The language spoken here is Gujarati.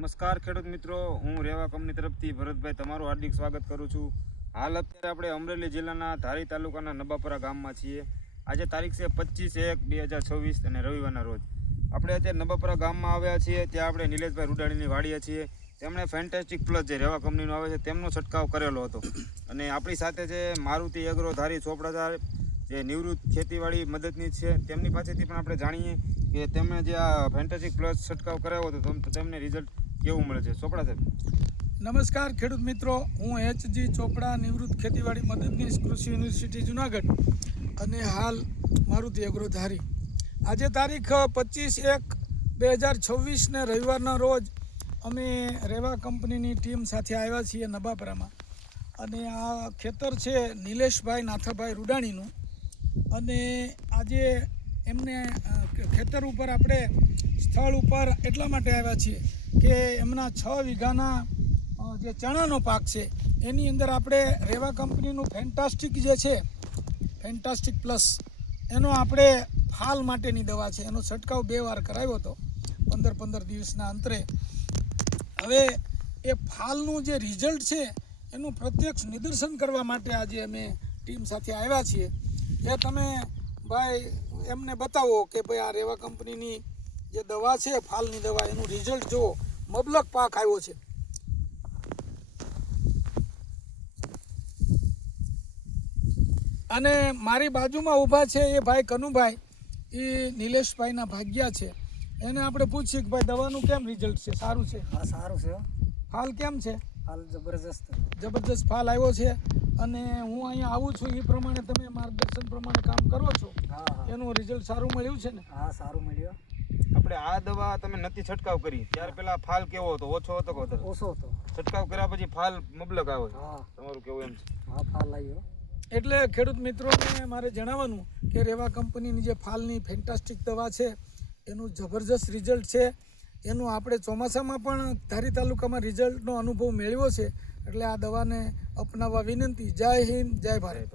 નમસ્કાર ખેડૂત મિત્રો, હું રેવા કંપની તરફથી ભરતભાઈ તમારું હાર્દિક સ્વાગત કરું છું. હાલ અત્યારે આપણે અમરેલી જિલ્લાના ધારી તાલુકાના નબાપરા ગામમાં છીએ. આજે તારીખ છે 25/1/2026 અને રવિવારના રોજ આપણે અત્યારે નબાપરા ગામમાં આવ્યા છીએ. ત્યાં આપણે નિલેશભાઈ રૂડાણીની વાડીએ છીએ. તેમણે ફેન્ટાસ્ટિક પ્લસ જે રેવા કંપનીનો આવે છે તેમનો છંટકાવ કરેલો હતો. અને આપણી સાથે છે મારુતિ એગ્રો ધારી ચોપડા જે નિવૃત્ત ખેતીવાડી મદદનીશ છે. તેમની પાસેથી પણ આપણે જાણીએ કે તેમણે જે આ ફેન્ટાસ્ટિક પ્લસ છંટકાવ કરાવ્યો હતો તો તેમને રિઝલ્ટ કેવું મળે છે. ચોપડા સાહેબ નમસ્કાર ખેડૂત મિત્રો, હું HG ચોપડા નિવૃત્ત ખેતીવાડી મદદનીશ કૃષિ યુનિવર્સિટી જુનાગઢ અને હાલ મારુતિ એગ્રો ધારી. આજે તારીખ 25/1/2026 ને રવિવારના રોજ અમે રેવા કંપનીની ટીમ સાથે આવ્યા છીએ નબાપરામાં. અને આ ખેતર છે નિલેશભાઈ નાથાભાઈ રૂડાણીનું. અને આજે એમને ખેતર ઉપર આપણે સ્થળ ઉપર એટલા માટે આવ્યા છીએ કે એમના 6 વીઘાના જે ચણાનો પાક છે એની અંદર આપણે રેવા કંપનીનું ફેન્ટાસ્ટિક જે છે ફેન્ટાસ્ટિક પ્લસ એનો આપણે ફાલ માટેની દવા છે, એનો છંટકાવ 2 વાર કરાવ્યો હતો 15 દિવસના અંતરે. હવે એ ફાલનું જે રિઝલ્ટ છે એનું પ્રત્યક્ષ નિદર્શન કરવા માટે આજે અમે ટીમ સાથે આવ્યા છીએ. એ તમે ભાઈ એમને બતાવો કે ભાઈ આ રેવા કંપનીની જે દવા છે ફાલની દવા એનું રિઝલ્ટ જુઓ. મબલક પાક આવ્યો છે. અને મારી બાજુમાં ઊભા છે એ ભાઈ કનુભાઈ, એ નિલેશભાઈના ભાગ્યા છે. એને આપણે પૂછીએ કે ભાઈ દવાનું કેમ રિઝલ્ટ છે? સારું છે? હા, સારું છે. ફાલ કેમ છે? હાલ જબરજસ્ત ફાલ આવ્યો છે. અને હું અહીંયા આવું છું એ પ્રમાણે તમે માર્ગદર્શન પ્રમાણે કામ કરો છો. હા, એનું રિઝલ્ટ સારું મળ્યું છે ને? હા, સારું મળ્યું. આપણે આ દવા તમે નથી છંટકાવ કરી ત્યારે પેલા ફાલ કેવો હતો? ઓછો હતો કે વધારે? ઓછો હતો. છંટકાવ કર્યા પછી ફાલ મબલક આવે. હા, તમારું કેવું એમ છે? હા, ફાલ આવ્યો. એટલે ખેડૂત મિત્રોને મારે જણાવવાનું કે રેવા કંપનીની જે ફાલની ફેન્ટાસ્ટિક દવા છે એનું જબરજસ્ત રિઝલ્ટ છે. એનું આપણે ચોમાસામાં પણ ધારી તાલુકામાં રિઝલ્ટનો અનુભવ મેળવ્યો છે. એટલે આ દવાને અપનાવવા વિનંતી. જય હિન્દ, જય ભારત.